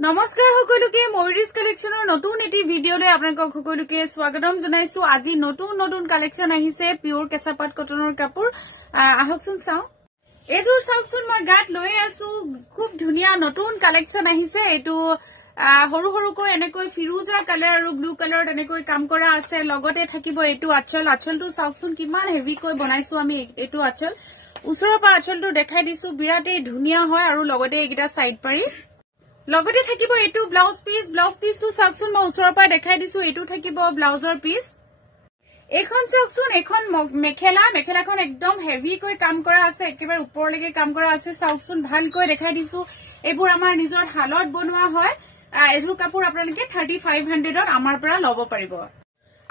নমস্কাৰ সকলোকে ময়ূৰীজ কালেকশনৰ নতুন এটি ভিডিঅলৈ আপোনালোকক সকলোকে স্বাগতম জনাইছো। আজি নতুন কালেকশন আহিছে পিওৰ কেঁচাপাত কটনৰ কাপোৰ। আহকচোন চাও। এজোৰ চাওকচোন মই গাত লৈ আছো খুব ধুনিয়া নতুন কালেকশন আহিছে। এটো হৰু হৰুকৈ এনেকৈ ফিৰোজা কালাৰ আৰু ব্লু কালাৰত এনেকৈ কাম কৰা আছে। লগতে থাকিব এটো আঁচলটো চাওকচোন কিমান হেভি কৈ বনাইছো আমি এটো আঁচল। উছৰৰ পৰা আঁচলটো দেখাই দিছো বিৰাটেই ধুনিয়া হয় আৰু লগতে এইগিটা সাইড পাৰি। লগতে থাকিব এটো ব্লাউজ পিসটো চাওকচোন মই উছৰৰ পৰা দেখাই দিছো। এটো থাকিব ব্লাউজৰ পিস। এখন চাওকচোন এখন মেখেলাখন একদম হেভি কৈ কাম কৰা আছে, একেবাৰে ওপৰলৈকে কাম কৰা আছে। চাওকচোন ভালকৈ দেখাই দিছো। এইবোৰ আমাৰ নিজৰ হালত বনোৱা হয়। এজোৰ কাপোৰ আপোনালোকে 3500ত আমাৰ পৰা লব পাৰিব।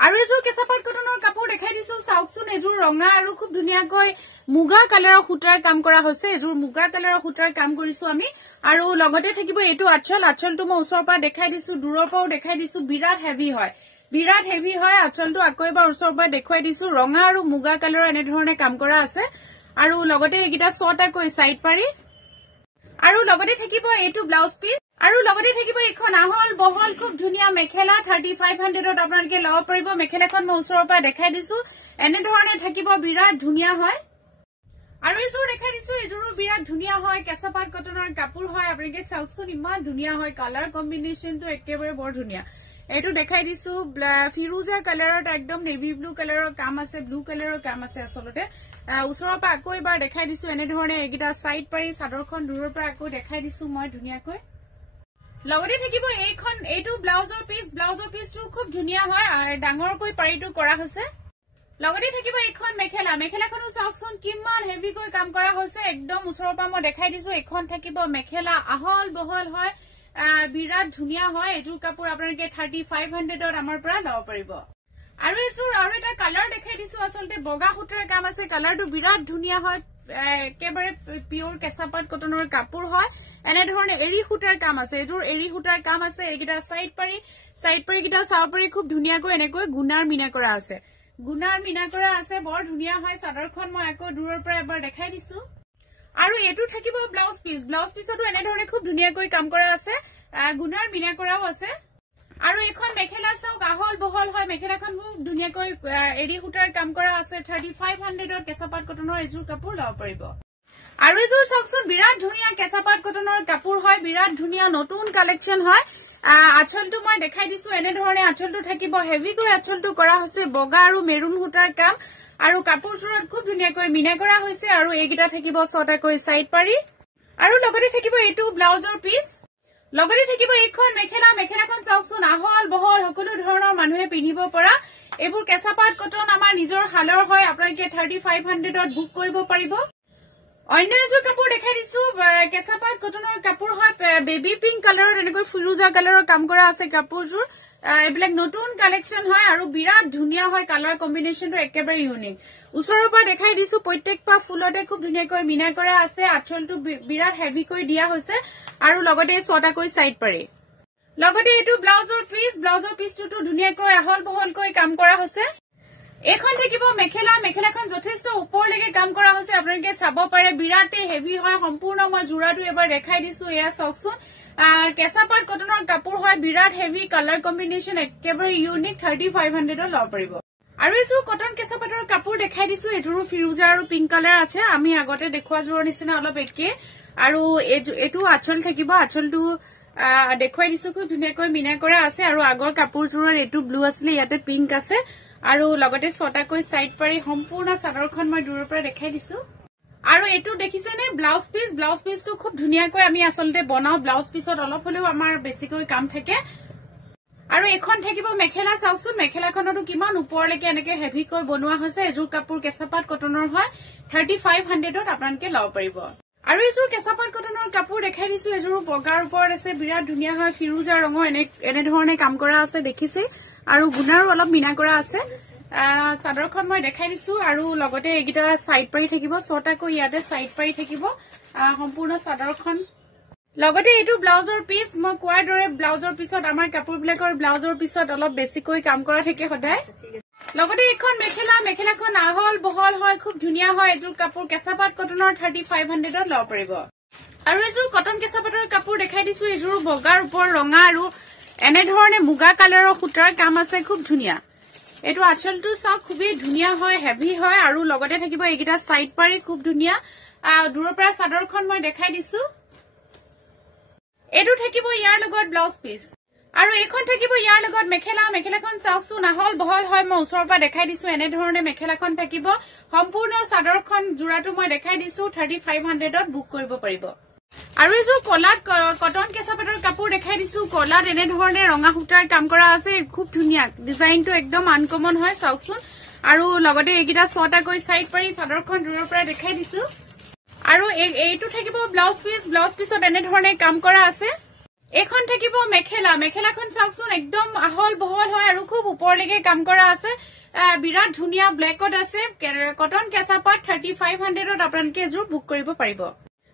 আৰু এজোৰ কেঁচাপাত কটনৰ কাপোৰ দেখাই দিছো। চাওকচোন এজোৰ ৰঙা আৰু খুব ধুনিয়াকৈ মুগা কালাৰৰ সূতাৰ কাম কৰা হৈছে। এজোৰ মুগা কালাৰৰ সূতাৰ কাম কৰিছো আমি। আৰু লগতে থাকিব এটো আঁচলটো মই ওচৰৰ পৰা দেখাই দিছো, দূৰৰ পৰাও দেখাই দিছো। বিৰাট হেভি হয় আঁচলটো। আকৌ এবাৰ ওচৰৰ পৰা দেখুৱাই দিছো। ৰঙা আৰু মুগা কালাৰৰ এনে ধৰণে কাম কৰা আছে। আৰু লগতে এইগিটা ছটাকৈ সাইড পাৰি। আৰু লগতে থাকিব এটো ব্লাউজ পিস। আৰু লগতে থাকিব এখন আহল বহল খুব ধুনিয়া মেখেলা 3500ত আপোনালোকে লব পাৰিব। মেখেলাখন মই ওচৰৰ পৰা দেখাই দিছো। এনে ধৰণে থাকিব বিৰাট ধুনিয়া হয়। আৰু এজোৰ দেখাই দিছো। এজোৰো বিৰাট ধুনিয়া হয়, কেঁচাপাত কটনৰ কাপোৰ হয়। আপোনালোকে চাওকচোন ইমান ধুনিয়া হয়, কালাৰ কম্বিনেশনটো একেবাৰে বৰ ধুনিয়া। এটো দেখাই দিছো ফিৰোজা কালাৰত একদম নেভি ব্লু কালাৰৰ কাম আছে, ব্লু কালাৰৰ কাম আছে আচলতে। ওচৰৰ পৰা আকৌ এবাৰ দেখাই দিছো। এনে ধৰণে এইগিটা সাইড পাৰি চাদৰখন দূৰৰ পৰা আকৌ দেখাই দিছো মই ধুনিয়াকৈ। লগতে থাকিব এইটো ব্লাউজৰ পিসটো খুব ধুনিয়া হয়, ডাঙৰকৈ পাৰিটো কৰা হৈছে। লগতে থাকিব এখন মেখেলাখনো চাওকচোন কিমান হেভি কৈ কাম কৰা হৈছে। একদম ওচৰৰ পৰা মই দেখাই দিছো। এখন থাকিব মেখেলা আহল বহল হয়, বিৰাট ধুনিয়া হয়। এজোৰ কাপোৰ আপোনালোকে 3500ত আমাৰ পৰা লব পাৰিব। আৰু এটা কালাৰ দেখাই দিছো। আচলতে বগা সূতাৰ কাম আছে। কালাৰটো বিৰাট ধুনিয়া হয়, একেবাৰে পিওৰ কেঁচাপাত কটনৰ কাপোৰ হয়। এনে ধৰণে এৰি সূতাৰ কাম আছে। এজোৰ এৰি সূতাৰ কাম আছে। এইগিটা সাইড পাৰি গিটা চাব পাৰি খুব ধুনিয়াকৈ এনেকৈ গুণাৰ মিনা কৰা আছে। বৰ ধুনিয়া হয়। চাদৰখন মই আকৌ দূৰৰ পৰা এবাৰ দেখাই দিছো। আৰু এটো থাকিব ব্লাউজ পিছতো এনে ধৰণে খুব ধুনিয়াকৈ কাম কৰা আছে, গুণাৰ মিনা কৰাও আছে। আৰু এখন মেখেলা চাওক আহল বহল হয়। মেখেলাখন খুব ধুনিয়াকৈ এৰি সূতাৰ কাম কৰা আছে। 3500ত কেঁচাপাত কটনৰ এজোৰ কাপোৰ লব পাৰিব। আৰু এজোৰ চাওকচোন বিৰাট ধুনিয়া কেঁচাপাত কটনৰ কাপোৰ হয়, বিৰাট ধুনিয়া নতুন কালেকশন হয়। আঁচলটো মই দেখাই দিছো। এনে ধৰণে আঁচলটো থাকিব হেভিকৈ আঁচলটো কৰা হৈছে, বগা আৰু মেৰুন সূতাৰ কাম। আৰু কাপোৰযোৰত খুব ধুনিয়াকৈ মিনা কৰা হৈছে। আৰু এইগিটা থাকিব ছটাকৈ সাইড পাৰি। আৰু লগতে থাকিব এটো ব্লাউজৰ পিস। লগতে থাকিব এইখন মেখেলাখন চাওকচোন আহল বহল সকলো ধৰণৰ মানুহে পিন্ধিব পৰা। এইবোৰ কেঁচাপাত কটন আমাৰ নিজৰ হালৰ হয়। আপোনালোকে 3500ত বুক কৰিব পাৰিব। অন্য এজোৰ কাপোৰ দেখাই দিছো। কেঁচাপাত কটনৰ কাপোৰ হয়, বেবি পিংক কালাৰত এনেকৈ ফিৰোজা কালাৰৰ কাম কৰা আছে কাপোৰযোৰ। এইবিলাক নতুন কালেকশন হয় আৰু বিৰাট ধুনিয়া হয়। কালাৰ কম্বিনেশনটো একেবাৰে ইউনিক। ওচৰৰ পৰা দেখাই দিছো। প্ৰত্যেকটা ফুলতে খুব ধুনিয়াকৈ মিনা কৰা আছে। আঁচলটো বিৰাট হেভিকৈ দিয়া হৈছে। আৰু লগতে ছটাকৈ সাইড পাৰি। লগতে এটো ব্লাউজৰ পিসটো ধুনিয়াকৈ আহল বহলকৈ কাম কৰা হৈছে। এখন থাকিব মেখেলাখন যথেষ্ট ওপৰলৈকে কাম কৰা হৈছে। আপোনালোকে চাব পাৰে বিৰাটেই হেভি হয়। সম্পূৰ্ণ মই জোৰাটো এবাৰ দেখাই দিছো। এয়া চাওকচোন কেঁচাপাত কটনৰ কাপোৰ হয়, বিৰাট হেভি, কালাৰ কম্বিনেশন একেবাৰে ইউনিক। 3500ত লব পাৰিব। আৰু এজোৰ কটন কেঁচাপাতৰ কাপোৰ দেখাই দিছো। এজোৰো ফিৰোজা আৰু পিংক কালাৰ আছে। আমি আগতে দেখুওৱা জোৰৰ নিচিনা অলপ একে। আৰু এটো আঁচল থাকিব। আঁচলটো দেখুৱাই দিছো খুব ধুনিয়াকৈ মিনা কৰা আছে। আৰু আগৰ কাপোৰযোৰৰ এটো ব্লু আছিলে, ইয়াতে পিংক আছে। আৰু লগতে ছটাকৈ সাইড পাৰি সম্পূৰ্ণ চাদৰখন মই দূৰৰ পৰা দেখাই দিছো। আৰু এটো দেখিছেনে ব্লাউজ পিসটো খুব ধুনিয়াকৈ আমি আচলতে বনাও। ব্লাউজ পিসত অলপ হলেও আমাৰ বেছিকৈ কাম থাকে। আৰু এখন থাকিব মেখেলা চাওকচোন। মেখেলাখনতো কিমান ওপৰলৈকে এনেকে হেভিকৈ বনোৱা হৈছে। এজোৰ কাপোৰ কেঁচাপাত কটনৰ হয়, 3500ত আপোনালোকে লব পাৰিব। আৰু এজোৰ কেঁচাপাত কটনৰ কাপোৰ দেখাই দিছো। এজোৰ বগাৰ ওপৰত আছে, বিৰাট ধুনিয়া হয়। ফিৰোজা ৰঙৰ এনে ধৰণে কাম কৰা আছে দেখিছে। আৰু গুণাৰো অলপ মিনা কৰা আছে। চাদৰখন মই দেখাই দিছো। আৰু লগতে এইগিটা সাইড পাৰি থাকিব। ছটাকৈ ইয়াতে সাইড পাৰি থাকিব সম্পূৰ্ণ চাদৰখন। লগতে এটো ব্লাউজৰ পিস। মই কোৱাৰ দৰে ব্লাউজৰ পিছত আমাৰ কাপোৰবিলাকৰ ব্লাউজৰ পিছত অলপ বেছিকৈ কাম কৰা থাকে সদায়। লগতে এখন মেখেলাখন আহল বহল হয়, খুব ধুনিয়া হয়। এজোৰ কাপোৰ কেঁচাপাত কটনৰ 3500ত লব পাৰিব। আৰু এযোৰ কটন কেঁচা পাটৰ কাপোৰ দেখাই দিছো এযোৰ বগাৰ ওপৰ ৰঙা আৰু এনে ধৰণে মুগা কালাৰৰ সূতাৰ কাম আছে খুব ধুনিয়া এটো আঁচলটো চাওক খুবই ধুনিয়া হয় হেভি হয় আৰু লগতে থাকিব এইগিটা সাইড পাৰি খুব ধুনিয়া দূৰৰ পৰা চাদৰখন মই দেখাই দিছো এটো থাকিব ইয়াৰ লগত ব্লাউজ পিস আৰু এইখন থাকিব ইয়াৰ লগত মেখেলাখন চাওকচোন আহল বহল হয় মই ওচৰৰ পৰা দেখাই দিছো এনে ধৰণে মেখেলাখন থাকিব সম্পূৰ্ণ চাদৰখন জোৰাটো মই দেখাই দিছো 3500 ত বুক কৰিব পাৰিব আৰু এযোৰ কলাত কটন কেঁচা পাটৰ কাপোৰ দেখাই দিছো কলাত এনে ধৰণে ৰঙা সূতাৰ কাম কৰা আছে খুব ধুনিয়া ডিজাইনটো একদম আনকমন হয় চাওকচোন আৰু লগতে এইগিটা ছটাকৈ সাইড পাৰি চাদৰখন দূৰৰ পৰা দেখাই দিছো আৰু এইটো থাকিব ব্লাউজ পিছত এনে ধৰণে কাম কৰা আছে এখন থাকিব মেখেলাখন চাওকচোন একদম আহল বহল হয় আৰু খুব ওপৰলৈকে কাম কৰা আছে বিৰাট ধুনিয়া ব্লেকত আছে কটন কেঁচা পাট 3500 ত আপোনালোকে এযোৰ বুক কৰিব পাৰিব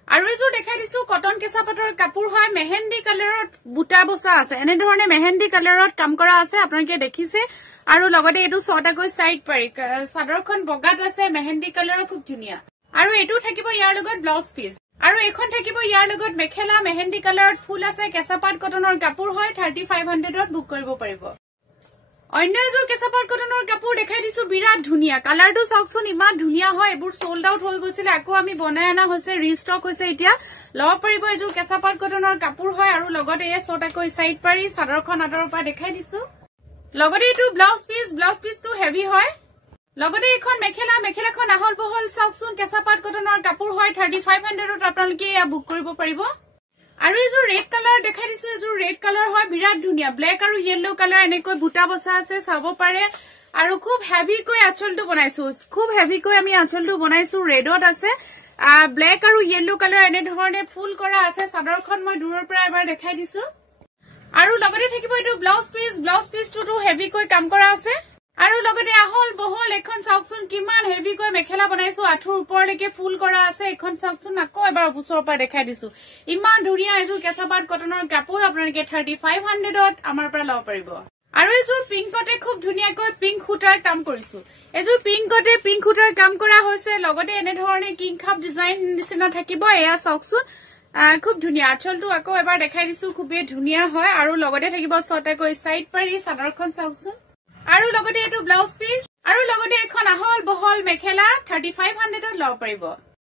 আৰু এযোৰ দেখাই দিছো কটন কেঁচা পাটৰ কাপোৰ হয় মেহেন্দি কালাৰত বুটা বসা আছে এনে ধৰণে মেহেন্দি কালাৰত কাম কৰা আছে আপোনালোকে দেখিছে আৰু লগতে এটো ছটাকৈ সাইড পাৰি চাদৰখন বগাত আছে মেহেন্দি কালাৰৰ খুব ধুনিয়া আৰু এটো থাকিব ইয়াৰ লগত ব্লাউজ পিস আৰু এখন থাকিব ইয়াৰ লগত মেখেলা মেহেন্দি কালাৰত ফুল আছে কেঁচা পাট কটনৰ কাপোৰ হয় 3500 ত বুক কৰিব পাৰিব অন্য এযোৰ কেঁচা পাট কটনৰ কাপোৰ দেখাই দিছো বিৰাট ধুনিয়া কালাৰটো চাওকচোন ইমান ধুনিয়া হয় এবোৰ সোল্ড আউট হৈ গৈছিল আকৌ আমি বনাই আনা হৈছে ৰিষ্টক হৈছে এতিয়া লব পাৰিব এযোৰ কেঁচা পাট কটনৰ কাপোৰ হয় আৰু লগতে এই ছটাকৈ সাইড পাৰি চাদৰখন আদৰৰ পৰা দেখাই দিছো লগতে এটো ব্লাউজ পিসটো হেভি হয় লগতে এখন মেখেলাখন আহল বহল চাওকচোন কেঁচা পাট কটনৰ কাপোৰ হয় 3500 ত আপোনালোকে বুক কৰিব পাৰিব আৰু এযোৰ ৰেড কালাৰ দেখাই দিছো এযোৰ ৰেড কালাৰ হয় বিৰাট ধুনিয়া ব্লেক আৰু ইয়েলো কালাৰ এনেকৈ বুটা বসা আছে চাব পাৰে আৰু খুব হেভিকৈ আঁচলটো বনাইছো খুব হেভিকৈ আমি আঁচলটো বনাইছো ৰেডত আছে ব্লেক আৰু ইয়েলো কালাৰ এনে ধৰণে ফুল কৰা আছে চাদৰখন মই দূৰৰ পৰা এবাৰ দেখাই দিছো আৰু লগতে থাকিব এটো ব্লাউজ পিসটো হেভিকৈ কাম কৰা আছে আৰু লগতে আহল বহল এখন চাওকচোন কিমান হেভিকৈ মেখেলা বনাইছো আঠুৰ ওপৰলৈকে ফুল কৰা আছে এখন চাওকচোন আকৌ এবাৰ ওচৰৰ পৰা দেখাই দিছো ইমান ধুনিয়া এযোৰ কেঁচা পাট কটনৰ কাপোৰ আপোনালোকে 3500 ত আমাৰ পৰা লব পাৰিব আৰু এযোৰ পিংকতে খুব ধুনিয়াকৈ পিংক সূতাৰ কাম কৰিছো এযোৰ পিংকতে পিংক সূতাৰ কাম কৰা হৈছে লগতে এনে ধৰণে কিং খাপ ডিজাইন নিচিনা থাকিব এয়া চাওকচোন খুব ধুনিয়া আঁচলটো আকৌ এবাৰ দেখাই দিছো খুবেই ধুনিয়া হয় আৰু লগতে থাকিব ছটাকৈ সাইড পাৰি চাদৰখন চাওকচোন আৰু লগতে এটো ব্লাউজ পিস আৰু লগতে এখন আহল বহল মেখেলা 3500 ত লব পাৰিব